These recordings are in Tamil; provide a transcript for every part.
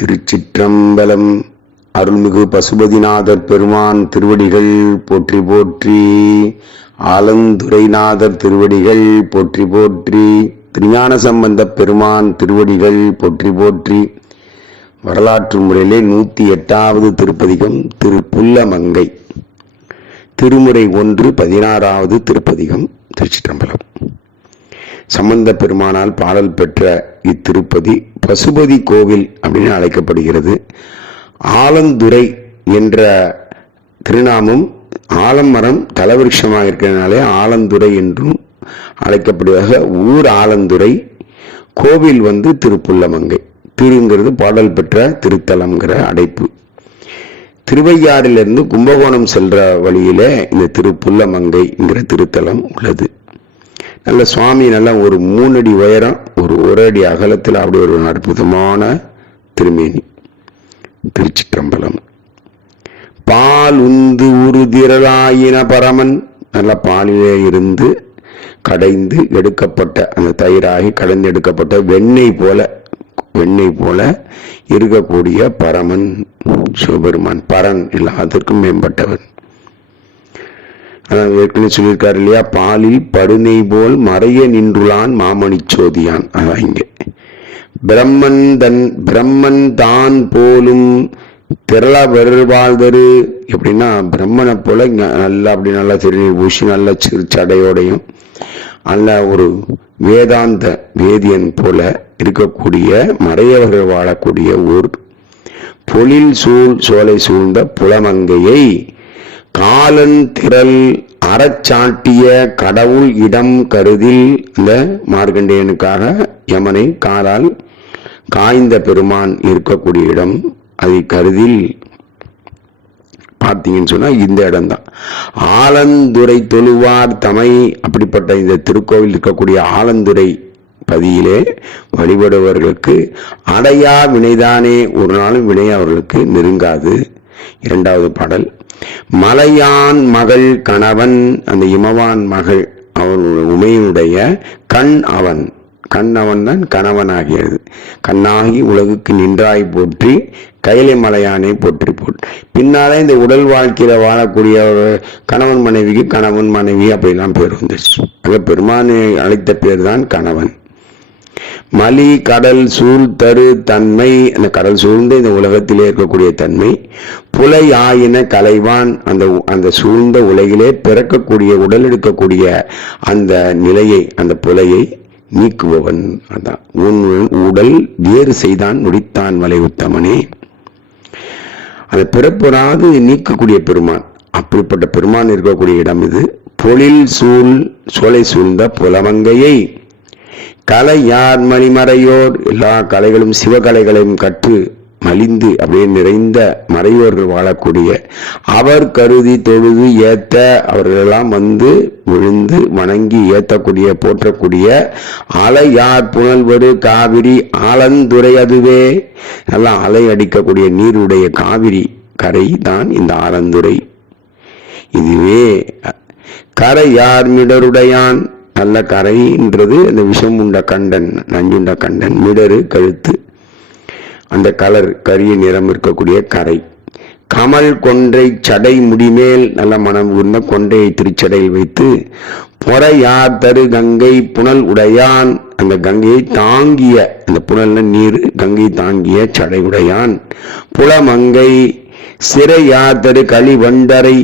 திருச்சிற்றம்பலம். அருள்மிகு பசுபதிநாதர் பெருமான் திருவடிகள் போற்றி போற்றி ஆலந்துரைநாதர் திருவடிகள் போற்றி போற்றி திருஞான சம்பந்த பெருமான் திருவடிகள் போற்றி போற்றி. வரலாற்று முறையிலே நூற்றி எட்டாவது திருப்பதிகம் திருப்புல்லமங்கை திருமுறை ஒன்று பதினாறாவது திருப்பதிகம் திருச்சிற்றம்பலம். சம்பந்த பெருமானால் பாடல் பெற்ற இத்திருப்பதி பசுபதி கோவில் அப்படின்னு அழைக்கப்படுகிறது. ஆலந்துறை என்ற திருநாமம் ஆலமரம் தலவிருஷமாக இருக்கிறதுனாலே ஆலந்துறை என்றும் அழைக்கப்படுவதாக ஊர் ஆலந்துறை. கோவில் வந்து திருப்புள்ளமங்கை. திருங்கிறது பாடல் பெற்ற திருத்தலம்ங்கிற அடைப்பு. திருவையாறிலிருந்து கும்பகோணம் செல்ற வழியிலே இந்த திருப்புள்ளமங்கைங்கிற திருத்தலம் உள்ளது. நல்ல சுவாமி நல்லா ஒரு மூணடி உயரம் ஒரு ஒரு அடி அகலத்தில் அப்படி ஒரு அற்புதமான திருமேனி திருச்சிற்றம்பலம். பால் உந்து உருதிரலாயின பரமன் நல்ல பாலிலே இருந்து கடைந்து எடுக்கப்பட்ட அந்த தயிராகி கடைந்து எடுக்கப்பட்ட வெண்ணெய் போல வெண்ணெய் போல இருக்கக்கூடிய பரமன் சிவபெருமான் பரன் எல்லாத்திற்கும் மேம்பட்டவன். ஏற்கனவே சொல்லியிருக்காரு இல்லையா? பாலில் படுனை போல் மறைய நின்றுளான் மாமணி சோதியான். அதான் இங்கே. பிரம்மன் தன் பிரம்மன் தான் போலும் திரள வருவாழ்தரு எப்படின்னா பிரம்மனை போல நல்லா அப்படி நல்லா திருநீர் பூசி நல்ல சிறு சடையோடையும் நல்ல ஒரு வேதாந்த வேதியன் போல இருக்கக்கூடிய மறையவர்கள் வாழக்கூடிய ஊர் பொழில் சூழ் சோலை சூழ்ந்த புலமங்கையை காலன் திரள் அறச்சாட்டிய கடவுள் இடம் கருதில் இந்த மார்கண்டேயனுக்காக யமனை காலால் காய்ந்த பெருமான் இருக்கக்கூடிய இடம். அதை கருதில் பார்த்தீங்கன்னு சொன்னால் இந்த இடம்தான். ஆலந்துரை தொழுவார் தமை அப்படிப்பட்ட இந்த திருக்கோவில் இருக்கக்கூடிய ஆலந்துரை பதியிலே வழிபடுபவர்களுக்கு அடையா வினைதானே ஒரு நாளும் வினை அவர்களுக்கு நெருங்காது. இரண்டாவது பாடல் மலையான் மகள் கணவன் அந்த இமவான் மகள் அவனுடைய உமையினுடைய கண் அவன். கண் அவன் தான் கணவனாகிறது. கண்ணாகி உலகுக்கு நின்றாய் போற்றி கைலை மலையானை போற்றி போட்டு பின்னாலே இந்த உடல் வாழ்க்கையில வாழக்கூடிய ஒரு கணவன் மனைவிக்கு கணவன் மனைவி அப்படிலாம் பேர் வந்துச்சு ஆக பெருமானை அழைத்த பேர் தான் கணவன். மலி கடல் சூழ் தரு தன்மை அந்த கடல் சூழ்ந்த இந்த உலகத்திலே இருக்கக்கூடிய தன்மை. புலை ஆயின கலைவான் அந்த அந்த சூழ்ந்த உலகிலே பிறக்கக்கூடிய உடல் எடுக்கக்கூடிய அந்த நிலையை அந்த புலையை நீக்குபவன் அதான். உன் உடல் வேறு செய்தான் முடித்தான் மலை உத்தமனே. அந்த பிறப்புறாது நீக்கக்கூடிய பெருமான். அப்படிப்பட்ட பெருமான் இருக்கக்கூடிய இடம் இது. பொழில் சூழ் சோலை சூழ்ந்த புலமங்கையை கலை யார் மணிமறையோர்? எல்லா கலைகளும் சிவகலைகளையும் கற்று மலிந்து அப்படியே நிறைந்த மறையோர்கள் வாழக்கூடிய அவர் கருதி தொழுது ஏத்த அவர்களெல்லாம் வந்து விழுந்து வணங்கி ஏத்தக்கூடிய போற்றக்கூடிய அலை யார் புனல்வரு காவிரி ஆலந்துறை அதுவே. நல்லா அலை அடிக்கக்கூடிய நீருடைய காவிரி கரை தான் இந்த ஆலந்துறை இதுவே கரை யார் மிடருடையான்? நல்ல கரைன்றது அந்த விஷம் உண்ட கண்டன் நஞ்சுண்ட கண்டன் மிடரு கழுத்து. அந்த கலர் கரிய நிறம் இருக்கக்கூடிய கரை. கமல் கொன்றை சடை முடிமேல் நல்ல மனம் உள்ள கொன்றையை திருச்சடையில் வைத்து பொறையார் தரு கங்கை புனல் உடையான். அந்த கங்கையை தாங்கிய அந்த புனல்ல நீர் கங்கை தாங்கிய சடை உடையான். புலமங்கை சிறையார் தரு களிவண்டரை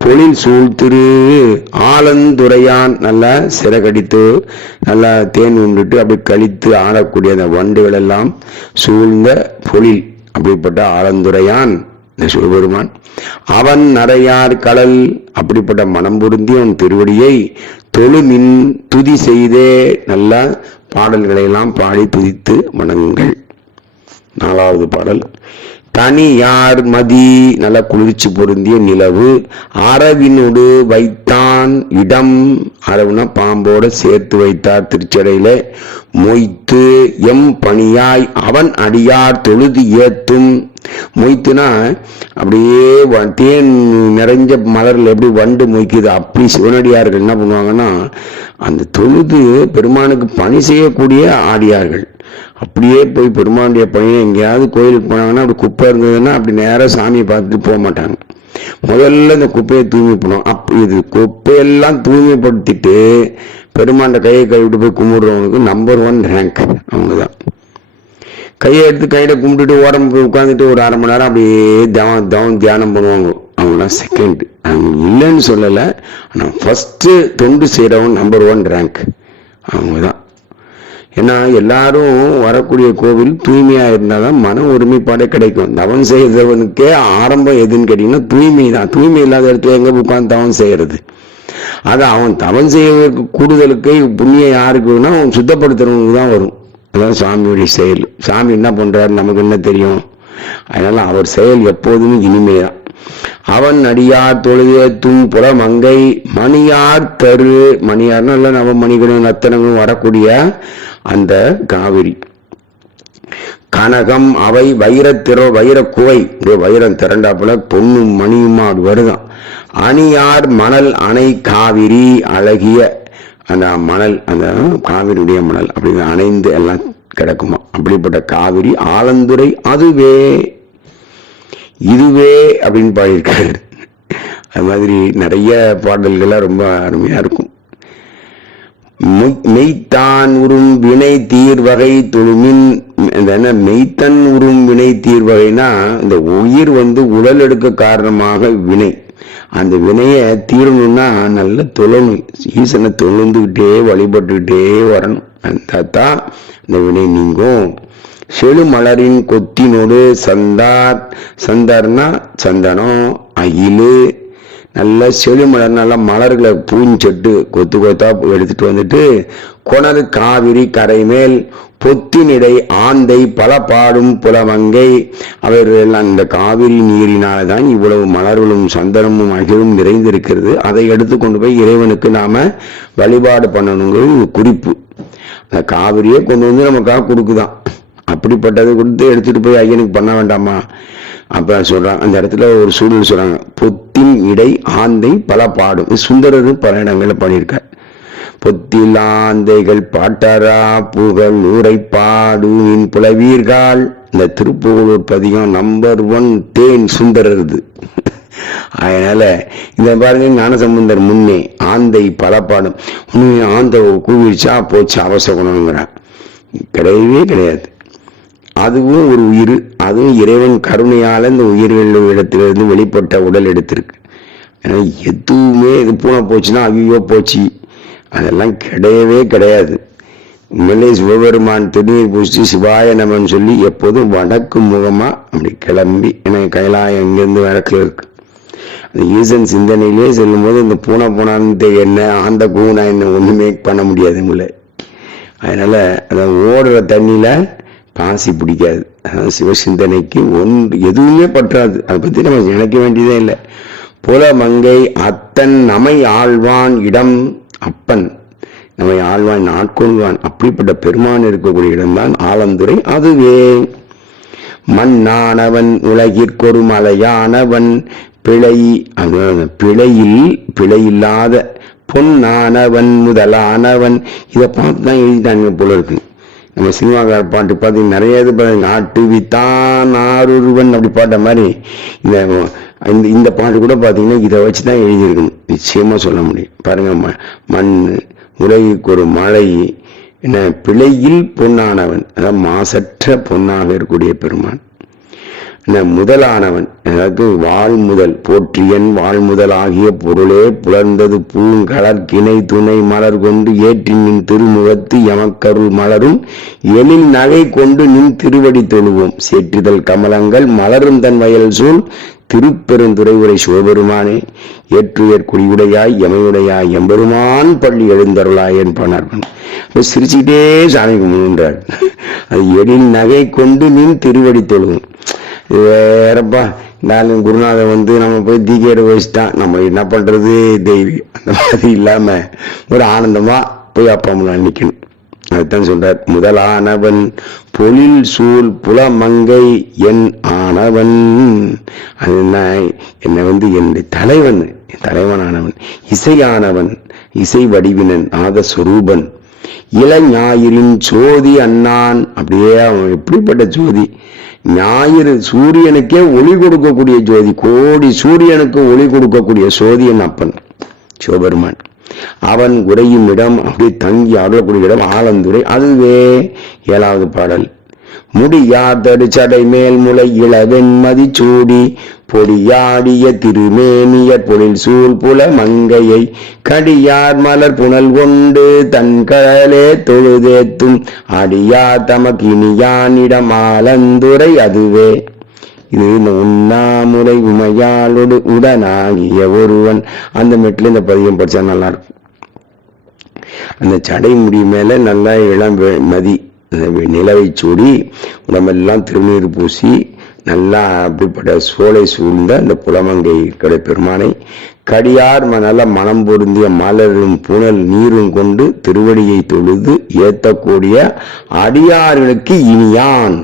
பொழில் சூழ்த்திரு ஆலந்துரையான் நல்லா சிறகடித்து நல்லா தேன் உண்டுட்டு அப்படி கழித்து ஆடக்கூடிய அந்த வண்டுகள் எல்லாம் சூழ்ந்த பொழில் அப்படிப்பட்ட ஆலந்துரையான் இந்த சிவபெருமான். அவன் நரையார் கடல் அப்படிப்பட்ட மனம் பொருந்தி அவன் திருவடியை தொழுமின் துதி செய்தே நல்ல பாடல்களை எல்லாம் பாடி துதித்து வணங்குங்கள். நாலாவது பாடல். தனியார் மதி நல்ல குளிர்ச்சி பொருந்திய நிலவு அரவினோடு வைத்தான் இடம். அரவுனா பாம்போட சேர்த்து வைத்தார் திருச்சடையில. மொய்த்து எம் பணியாய் அவன் அடியார் தொழுது ஏத்தும். மொய்த்துனா அப்படியே தேன் நிறைஞ்ச மலர்ல எப்படி வண்டு மொய்க்குது? அப்படி சிவனடியார்கள் என்ன பண்ணுவாங்கன்னா அந்த தொழுது பெருமானுக்கு பணி செய்யக்கூடிய ஆடியார்கள். அப்படியே போய் பெருமாண்டிய பையன் எங்கேயாவது கோயிலுக்கு போனாங்கன்னா அப்படி குப்பை இருந்ததுன்னா அப்படி நேராக சாமியை பார்த்துட்டு போக மாட்டாங்க. முதல்ல இந்த குப்பையை தூய்மைப்படும் அப் இது குப்பையெல்லாம் தூய்மைப்படுத்திட்டு பெருமாண்ட கையை கழுவிட்டு போய் கும்பிடுறவனுக்கு நம்பர் ஒன் ரேங்க் அவங்க தான் கையை எடுத்து கையில கும்பிட்டுட்டு ஓரம் போய் உட்காந்துட்டு ஒரு அரை மணி நேரம் அப்படியே தவம் தவம் தியானம் பண்ணுவாங்க. அவங்களாம் செகண்ட் அவங்க இல்லைன்னு சொல்லலை. ஆனால் ஃபஸ்ட்டு தொண்டு செய்கிறவன் நம்பர் ஒன் ரேங்க் அவங்க தான் ஏன்னா எல்லாரும் வரக்கூடிய கோவில் தூய்மையா இருந்தாதான் மன ஒருமைப்பாடே கிடைக்கும். தவம் செய்தவனுக்கே ஆரம்பம் எதுன்னு கேட்டீங்கன்னா தூய்மை தான் தூய்மை இல்லாத இடத்துல எங்க உட்காந்து தவம் செய்யறது? அது அவன் தவம் செய்வதற்கு கூடுதலுக்கு புண்ணியம் யாருக்குன்னா அவன் சுத்தப்படுத்துறவனுக்கு தான் வரும். அதான் சாமியுடைய செயல். சாமி என்ன பண்றாரு? நமக்கு என்ன தெரியும்? அதனால அவர் செயல் எப்போதுமே இனிமைதான். அவன் அடியார் தொழுதும் மங்கை மணியார் தரு மணியார்னா இல்ல நம்ம மணிகளும் நத்தனங்களும் வரக்கூடிய அந்த காவிரி. கனகம் அவை வைரத்திரோ வைரக்குவை இங்க வைரம் திரண்டாப்புல பொண்ணும் மணியுமா வருதான் அணியார் மணல் அணை காவிரி அழகிய அந்த மணல் அந்த காவிரியுடைய மணல் அப்படி அணைந்து எல்லாம் கிடக்குமா? அப்படிப்பட்ட காவிரி ஆலந்துரை அதுவே. இதுவே அப்படின்னு பாடியிருக்காரு. அது மாதிரி நிறைய பாடல்கள்லாம் ரொம்ப அருமையா இருக்கும். மெய்- மெய்த்தான் உறும் வினை தீர்வகை தொழுமின் என்ன மெய்த்தன் உறும் வினை தீர்வகைனா இந்த உயிர் வந்து உடல் எடுக்க காரணமாக வினை. அந்த வினையை தீரணும்னா நல்ல தொழணும் ஈசனை தொழுந்துகிட்டே வழிபட்டுக்கிட்டே வரணும். அந்த தான் இந்த வினை நீங்கும். செழுமலரின் கொத்தினோடு சந்தார் சந்தார்னா சந்தனம் அகிலு நல்ல செழுமலர் நல்ல மலர்களை பூஞ்செட்டு கொத்து கொத்தா எடுத்துட்டு வந்துட்டு கொணறு காவிரி கரைமேல் பொத்தினிடை ஆந்தை பல பாடும் புலமங்கை அவர்கள் எல்லாம் இந்த காவிரி நீரினால தான் இவ்வளவு மலர்களும் சந்தனமும் அகிலும் நிறைந்திருக்கிறது. அதை எடுத்து கொண்டு போய் இறைவனுக்கு நாம வழிபாடு பண்ணணுங்கிறது குறிப்பு. அந்த காவிரியே கொண்டு வந்து நமக்காக கொடுக்குதான். அப்படிப்பட்டதை கொடுத்து எடுத்துட்டு போய் ஐயனுக்கு பண்ண வேண்டாமா? அப்ப சொல்றான் அந்த இடத்துல ஒரு சூழல் சொல்றாங்க பொத்தின் இடை ஆந்தை பல பாடும் சுந்தரரும் பல இடங்களில் பண்ணியிருக்கார். பொத்தில் ஆந்தைகள் பாட்டாரா புகழ் ஊரை பாடுவின் புலவீர்கள். இந்த திருப்புகழூர் பதிகம் நம்பர் ஒன் தேன் சுந்தரருது. அதனால இந்த பாருங்க ஞானசம்பந்தர் முன்னே ஆந்தை பல பாடும் உண்மையை ஆந்தை கூவிடுச்சா போச்சு அவசகுணங்கிறான் கிடையவே கிடையாது. அதுவும் ஒரு உயிர் அதுவும் இறைவன் கருணையால் இந்த உயிர்கள் இடத்திலிருந்து வெளிப்பட்ட உடல் எடுத்திருக்கு. ஏன்னா எதுவுமே இது பூனை போச்சுன்னா ஐயோ போச்சு. அதெல்லாம் கிடையவே கிடையாது. உண்மையிலே சிவபெருமான் திருநீர் பூசி சிவாய நமன் சொல்லி எப்போதும் வடக்கு முகமாக அப்படி கிளம்பி எனக்கு கைலாயம் இங்கேருந்து வடக்குல இருக்கு. அந்த ஈசன் சிந்தனையிலே செல்லும்போது இந்த பூனை பூனான்னு என்ன ஆந்த கூனா என்ன ஒன்றுமே பண்ண முடியாது உங்களை அதனால் அந்த ஓடுற தண்ணியில் பாசி பிடிக்காது அதாவது சிவசிந்தனைக்கு ஒன்று எதுவுமே பற்றாது. அதை பற்றி நம்ம நினைக்க வேண்டியதே இல்லை. புல மங்கை அத்தன் நமை ஆழ்வான் இடம் அப்பன். நம்மை ஆழ்வான் ஆட்கொள்வான் அப்படிப்பட்ட பெருமான் இருக்கக்கூடிய இடம்தான் ஆலந்துரை அதுவே. மண்ணானவன் உலகிற்கொரு மலையானவன் பிழை பிழையில் பிழையில்லாத பொன்னானவன் முதலானவன். இதை பார்த்து தான் எழுதிட்டாங்க போல இருக்கு. நம்ம சினிமாக்கார பாட்டு பார்த்து நிறைய இது பாருங்க. நாட்டு வித்தான் ஆறுருவன் அப்படி பாட்ட மாதிரி இந்த இந்த இந்த பாட்டு கூட பார்த்தீங்கன்னா இதை வச்சு தான் எழுதியிருக்கணும். நிச்சயமாக சொல்ல முடியும். பாருங்கள் ம- மண் உலகிற்கு ஒரு மழை என்ன பிழையில் பொன்னானவன். அதாவது மாசற்ற பொன்னாக இருக்கக்கூடிய பெருமான். முதலானவன். அதாவது வாழ்முதல் போற்றியன் வாழ்முதல் ஆகிய பொருளே புலர்ந்தது பூங்கலர் கிணை துணை மலர் கொண்டு ஏற்றி நின் திருமுகத்து எமக்கருள் மலரும் எழில் நகை கொண்டு நின் திருவடி தொழுவோம். சேற்றிதழ் கமலங்கள் மலரும் தன் வயல் சூழ் திருப்பெருந்துறை உரை சிவபெருமானே ஏற்றுயர் குடியுடையாய் எமையுடையாய் எம்பெருமான் பள்ளி எழுந்தருளாய் என்பானார் இப்போ சிரிச்சுட்டே சாமி கும்பிடுன்றார் அது எழில் நகை கொண்டு நின் திருவடி தொழுவோம். வேறப்பா நாளும் குருநாதன் வந்து நம்ம போய் தீக்கேடு வச்சுட்டான். நம்ம என்ன பண்றது தெய்வி அந்த மாதிரி இல்லாம ஒரு ஆனந்தமா போய் அப்பா முன்னாடி நிக்கணும். அதுதான் சொல்றார் முதலானவன் பொழில் சூழ் புலமங்கை என் ஆனவன். அது என்ன என்னை வந்து என்னுடைய தலைவன் என் தலைவனானவன் இசையானவன் இசை வடிவினன் ஆத சுரூபன் இளஞாயிறின் சோதி அண்ணான். அப்படியே அவன் எப்படிப்பட்ட ஜோதி ஞாயிறு சூரியனுக்கே ஒளி கொடுக்கக்கூடிய ஜோதி கோடி சூரியனுக்கு ஒளி கொடுக்கக்கூடிய சோதியன் அப்பன் சிவபெருமான். அவன் உரையும் இடம் அப்படி தங்கி அருளக்கூடிய இடம் ஆலந்துரை அதுவே ஏழாவது பாடல். முடியாதடு சடை மேல் முளை இளவெண்மதி சூடி பொடியாடிய திருமேனிய பொழில் சூழ் புல மங்கையை கடியார் மலர் புனல் கொண்டு தன் கடலே தொழுதேத்தும் அடியா தமக்கினியானிடம் ஆலந்துரை அதுவே. இது இந்த உண்ணாமுறை உமையாளோடு உடனாகிய ஒருவன். அந்த மெட்டில் இந்த பதியம் படிச்சா நல்லா இருக்கும் அந்த சடை முடி மேல நல்லா இளம் மதி நிலவை சூடி உடம்பெல்லாம் திருநீர் பூசி நல்லா அப்படிப்பட்ட சோலை சூழ்ந்த அந்த புலமங்கை கடை பெருமானை கடியார் ம- நல்ல மனம் பொருந்திய மலரும் புனல் நீரும் கொண்டு திருவடியை தொழுது ஏத்தக்கூடிய அடியார்களுக்கு இனியான்.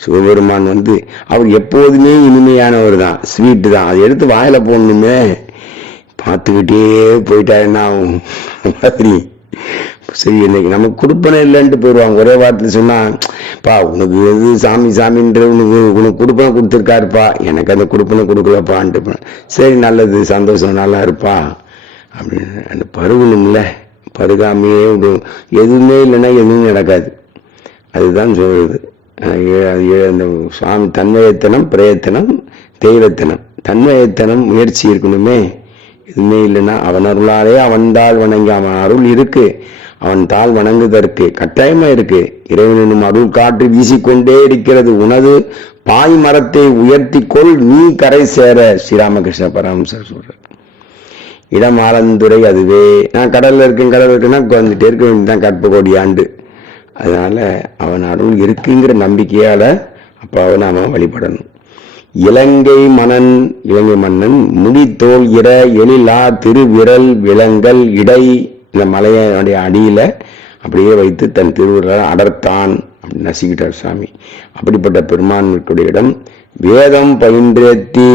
சிவபெருமான் வந்து அவர் எப்போதுமே இனிமையானவர் தான் ஸ்வீட்டு தான். அதை எடுத்து வாயில போடணுமே. பார்த்துக்கிட்டே போயிட்டா என்ன ஆகும் மாதிரி சரி இன்னைக்கு நமக்கு கொடுப்பனை இல்லைன்ட்டு போயிடுவாங்க. ஒரே வார்த்தை சொன்னாப்பா உனக்கு எது சாமி சாமின்ற உனக்கு உனக்கு கொடுப்பனை கொடுத்துருக்காருப்பா. எனக்கு அந்த கொடுப்பனை கொடுக்கலப்பான்ட்டு சரி நல்லது சந்தோஷம் நல்லா இருப்பா. அப்படின்னு அந்த பருவணும்ல பருகாமையே விடும் எதுவுமே இல்லைன்னா எதுவும் நடக்காது. அதுதான் சொல்றது. அந்த சுவாமி தன்மயத்தனம் பிரயத்தனம் தெய்வத்தனம். தன்மயத்தனம் முயற்சி இருக்கணுமே. எதுவுமே இல்லைன்னா அவன் அருளாலே அவன்தால் வணங்கி அவன் அருள் இருக்குது அவன் தாள் வணங்குதற்கு கட்டாயமா இருக்கு. இறைவனும் அருள் காற்று வீசிக்கொண்டே இருக்கிறது உனது பாய் மரத்தை உயர்த்திக்கொள் நீ கரை சேர. ஸ்ரீராமகிருஷ்ண பரமசர் சொல்றார். இடம் ஆலந்துரை அதுவே. நான் கடல்ல இருக்கேன் கடல் இருக்குன்னா வந்துட்டே இருக்க வேண்டியதான் கற்ப கோடி ஆண்டு. அதனால அவன் அருள் இருக்குங்கிற நம்பிக்கையால அப்பாவை நாம வழிபடணும். இலங்கை மணன் இலங்கை மன்னன் முடித்தோல் இர எழிலா திருவிரல் விலங்கல் இடை இந்த மலையனுடைய அடியில் அப்படியே வைத்து தன் திருவிரலை அடர்த்தான் அப்படின்னு நசிக்கிட்டார் சாமி அப்படிப்பட்ட பெருமானுடைய இடம் வேதம் பயின்றேத்தி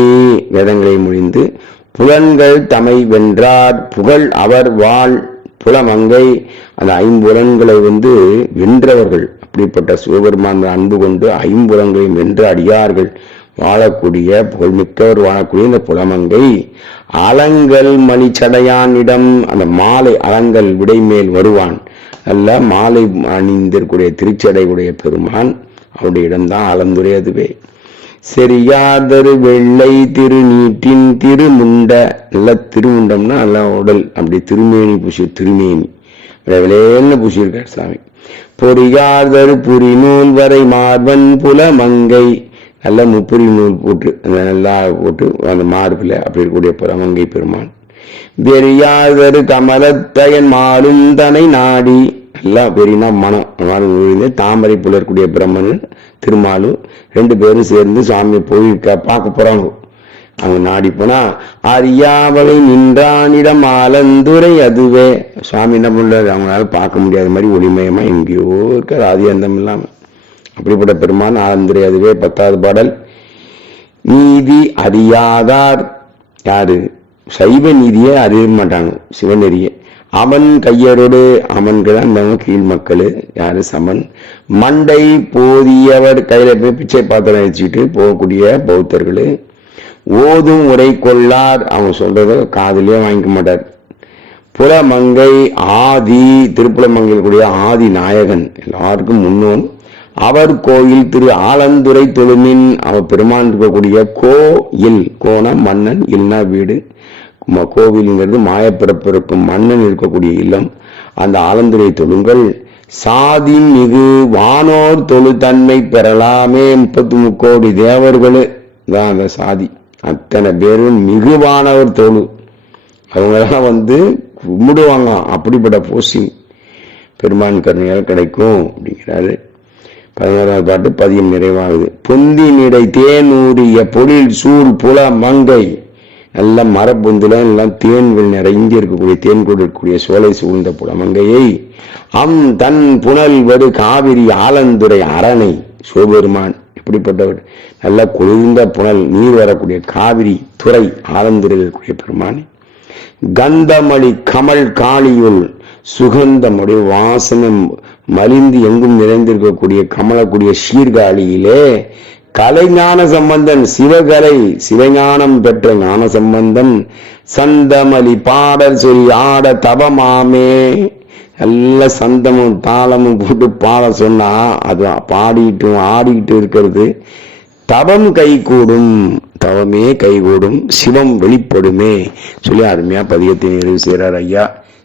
வேதங்களை முடிந்து புலன்கள் தமை வென்றார் புகழ் அவர் வாழ் புலமங்கை அந்த ஐம்புலன்களை வந்து வென்றவர்கள். அப்படிப்பட்ட சிவபெருமான் அன்பு கொண்டு ஐம்புலங்களையும் வென்ற அடியார்கள். வாழக்கூடிய புகழ்மிக்கவர் வாழக்கூடிய இந்த புலமங்கை அலங்கல் மணிச்சடையானிடம் அந்த மாலை அலங்கல் விடைமேல் வருவான். அல்ல மாலை அணிந்திருக்கூடிய திருச்சடையுடைய பெருமான் அவருடைய இடம்தான் அலந்துரையதுவே சரியாதரு செரியாதரு வெள்ளை திருநீட்டின் திருமுண்ட நல்ல திருமுண்டம்னா நல்ல உடல். அப்படி திருமேனி பூசி திருமேனி. விளையன்னு பூசியிருக்கார் சாமி. பொறியாதரு புரிநூல் வரை மார்பன் புல மங்கை நல்லா முப்புரி நூல் போட்டு அந்த நல்லா போட்டு அந்த மார்பில் அப்படி இருக்கக்கூடிய புறமங்கை பெருமான். வெறியாதரு கமலத்தயன் மாலும் தனை நாடி எல்லாம் வெறினா மனம் மனம் விழுந்து தாமரை புலர்க்கூடிய பிரம்மன் திருமாலும் ரெண்டு பேரும் சேர்ந்து சுவாமியை போய் பார்க்க போறாங்க. அவங்க நாடி போனா அறியாவகை நின்றானிடம் ஆலந்துரை அதுவே. சுவாமி என்ன பண்றாரு? அவங்களால பார்க்க முடியாத மாதிரி ஒளிமயமா எங்கேயோ இருக்காது ஆதி அந்தம் இல்லாமல் அப்படிப்பட்ட பெருமான் ஆந்திரே அதுவே பத்தாவது பாடல். நீதி அறியாதார். யாரு? சைவ நீதியை அறிய மாட்டாங்க சிவநெறிய. அவன் கையரோடு அவனுக்கு தான் இருந்தாங்க கீழ் மக்கள். யாரு? சமன். மண்டை போதியவர் கையில போய் பிச்சை பாத்திரம் வச்சுக்கிட்டு போகக்கூடிய பௌத்தர்கள். ஓதும் உரை கொள்ளார். அவங்க சொல்றத காதுலயே வாங்கிக்க மாட்டார். புலமங்கை ஆதி திருப்புலமங்கையில் கூடிய ஆதி நாயகன். எல்லாருக்கும் முன்னோன். அவர் கோயில் திரு ஆலந்துரை தொழுமின். அவர் பெருமான் இருக்கக்கூடிய கோயில் கோணம் மன்னன் இல்லைனா வீடு கோவில்ங்கிறது கோவிலுங்கிறது மாயப்பிறப்பு இருக்கும் மன்னன் இருக்கக்கூடிய இல்லம். அந்த ஆலந்துரை தொழுங்கள். சாதி மிகு வானோர் தொழு தன்மை பெறலாமே. முப்பத்தி முக்கோடி தேவர்களு. தான் அந்த சாதி. அத்தனை பேரும் மிகுவானவர் தொழு. அவங்கெல்லாம் வந்து கும்பிடுவாங்க அப்படிப்பட்ட போசி பெருமான் கருணையால் கிடைக்கும் அப்படிங்கிறாரு. பதினோராவது பாட்டு பதியம் நிறைவாகுது. புந்தி நிடை தேனூரிய பொழில் சூழ் புல மங்கை. நல்ல மரப்பொந்தில எல்லாம் தேன்கள் நிறைந்து இருக்கக்கூடிய தேன் இருக்கக்கூடிய சோலை சூழ்ந்த புலமங்கையை அம் தன் புனல் வடு காவிரி ஆலந்துரை அரணை. சிவபெருமான் எப்படிப்பட்டவர்? நல்ல குளிர்ந்த புனல் நீர் வரக்கூடிய காவிரி துறை ஆலந்துரை இருக்கக்கூடிய பெருமானை. கந்தமளி கமல் காளியுள் சுகந்தமுடைய வாசனம் மலிந்து எங்கும் நிறைந்திருக்கக்கூடிய கமலக்கூடிய சீர்காழியிலே கலைஞான சம்பந்தன் சிவகலை சிவஞானம் பெற்ற ஞான சம்பந்தன் சந்தமலி பாடல் சொல்லி ஆட தவமாமே. நல்ல சந்தமும் தாளமும் போட்டு பாட சொன்னா அது பாடிட்டும் ஆடிக்கிட்டு இருக்கிறது. தவம் கைகூடும் தவமே கைகூடும் சிவம் வெளிப்படுமே. சொல்லி அருமையா பதியத்தை நிறைவு செய்கிறார் ஐயா.